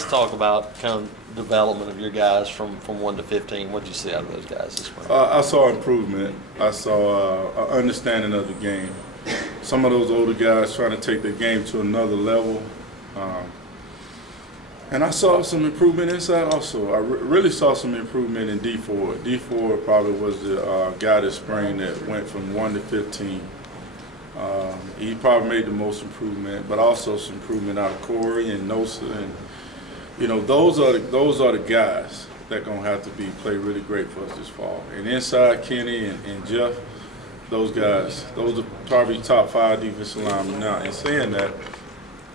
Just talk about kind of development of your guys from 1 to 15. What did you see out of those guys this spring? I saw improvement. I saw an understanding of the game. Some of those older guys trying to take the game to another level. And I saw some improvement inside also. I really saw some improvement in D4. D4 probably was the guy this spring that went from 1 to 15. He probably made the most improvement, but also some improvement out of Corey and Nosa, and you know those are the guys that gonna have to play really great for us this fall. And inside Kenny and Jeff, those guys, those are probably top 5 defensive linemen now. And saying that,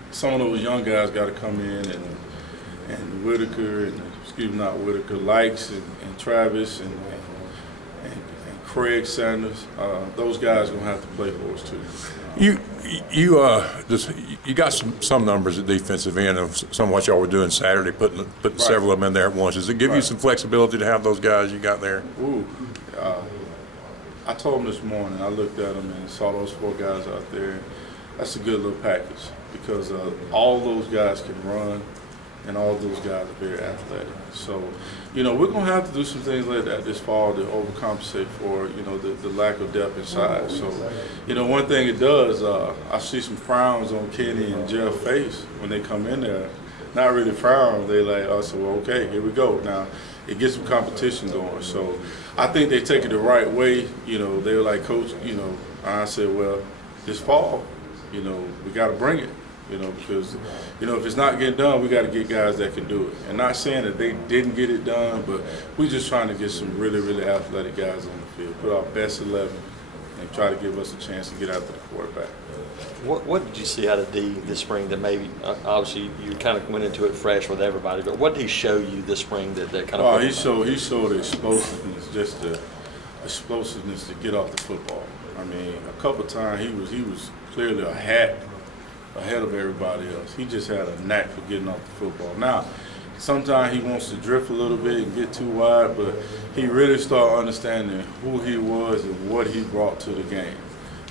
some of those young guys got to come in and Whitaker and not Whitaker, Likes and Travis and Craig Sanders. Those guys are gonna have to play for us too. You got some numbers at defensive end of some of what y'all were doing Saturday, putting right. Several of them in there at once. Does it give you some flexibility to have those guys you got there? Ooh, I told them this morning. I looked at them and saw those 4 guys out there. That's a good little package because all those guys can run. And all those guys are very athletic. So, you know, we're going to have to do some things like that this fall to overcompensate for, you know, the lack of depth inside. So, you know, one thing it does, I see some frowns on Kenny and Jeff's face when they come in there. Not really frowns. They like, oh, so okay, here we go. Now, it gets some competition going. So, I think they take it the right way. You know, they were like, Coach, you know, I said, well, this fall, you know, we got to bring it. You know, because, you know, if it's not getting done, we got to get guys that can do it. And not saying that they didn't get it done, but we're just trying to get some really, really athletic guys on the field, put our best 11, and try to give us a chance to get after the quarterback. What did you see out of D this spring that maybe, obviously you kind of went into it fresh with everybody, but what did he show you this spring that kind of? Oh, he showed the explosiveness, just the explosiveness to get off the football. I mean, a couple of times he was clearly ahead of everybody else. He just had a knack for getting off the football. Now, sometimes he wants to drift a little bit and get too wide, but he really started understanding who he was and what he brought to the game.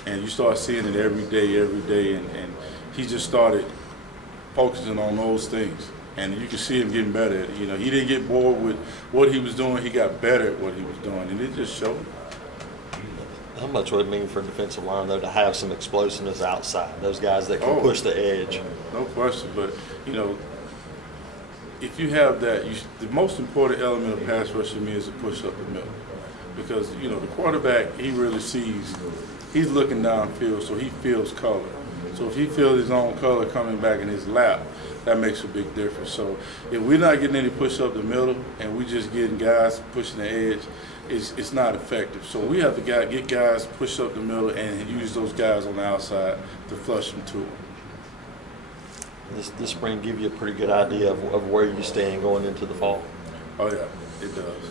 And you start seeing it every day, and he just started focusing on those things. And you can see him getting better at it. You know, he didn't get bored with what he was doing. He got better at what he was doing, and it just showed. How much would it mean for a defensive line, though, to have some explosiveness outside? Those guys that can push the edge. No question. But, you know, if you have that, the most important element of pass rush to me is to push up the middle. Because, you know, the quarterback, he really sees, he's looking downfield, so he feels color. So if he feels his own color coming back in his lap, that makes a big difference. So if we're not getting any push up the middle and we're just getting guys pushing the edge, it's not effective. So we have to get guys push up the middle and use those guys on the outside to flush them to them. This spring give you a pretty good idea of where you stand going into the fall? Oh, yeah, it does.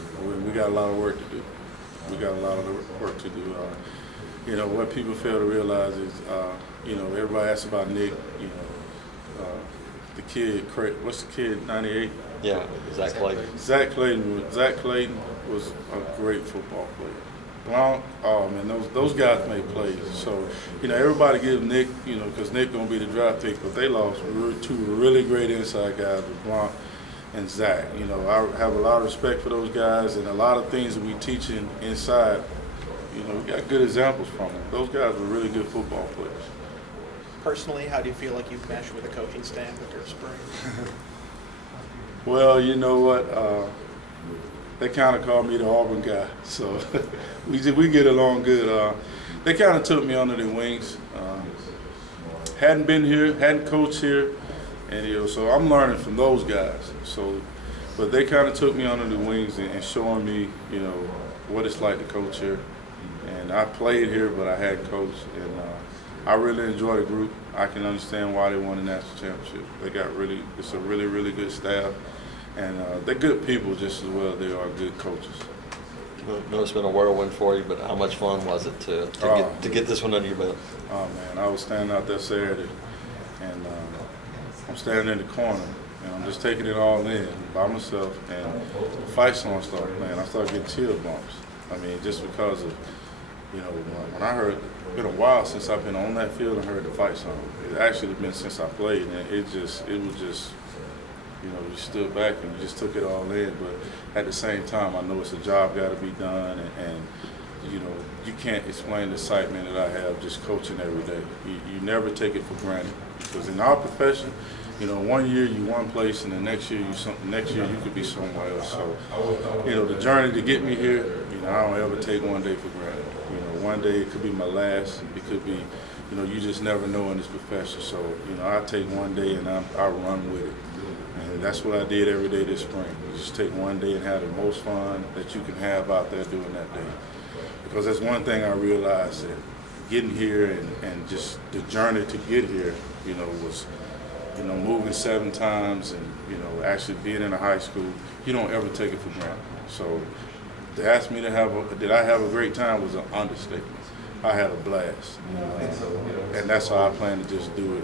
We got a lot of work to do. We got a lot of work to do. You know, what people fail to realize is, you know, everybody asks about Nick, you know, the kid, what's the kid, 98? Yeah, Zach Clayton. Zach Clayton was a great football player. Blount, oh man, those guys make plays. So, you know, everybody gives Nick, you know, because Nick gonna be the draft pick, but they lost 2 really great inside guys with Blount and Zach. You know, I have a lot of respect for those guys, and a lot of things that we teaching inside. You know, we got good examples from them. Those guys were really good football players. Personally, how do you feel like you've meshed with the coaching staff with your spring? Well, you know what? They kind of call me the Auburn guy, so we get along good. They kind of took me under their wings. Hadn't been here, hadn't coached here, and you know, so I'm learning from those guys. So, but they kind of took me under the wings and showing me, you know, what it's like to coach here. And I played here, but I hadn't coached, and I really enjoy the group. I can understand why they won the national championship. It's a really, really good staff. And they're good people just as well as they are good coaches. I know it's been a whirlwind for you, but how much fun was it to get this one under your belt? Oh, man, I was standing out there Saturday, and I'm standing in the corner, and I'm just taking it all in by myself, and the fight song started playing. I started getting chill bumps. I mean, just because of, you know, when I heard, it's been a while since I've been on that field and heard the fight song. It actually been since I played, and it was just You know, you stood back and you just took it all in. But at the same time, I know it's a job got to be done, and you know, you can't explain the excitement that I have just coaching every day. You never take it for granted, because in our profession, you know, one year you one place and the next year you could be somewhere else. So, you know, the journey to get me here, you know, I don't ever take one day for granted. You know, one day it could be my last. It could be, you know, you just never know in this profession. So, you know, I take one day and I run with it. And that's what I did every day this spring. You just take one day and have the most fun that you can have out there doing that day. Because that's one thing I realized, that getting here and just the journey to get here, you know, was, you know, moving 7 times and, you know, actually being in a high school, you don't ever take it for granted. So to ask me to did I have a great time was an understatement. I had a blast. And that's how I plan to just do it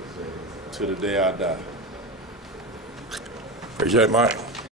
to the day I die. Appreciate it, Mike.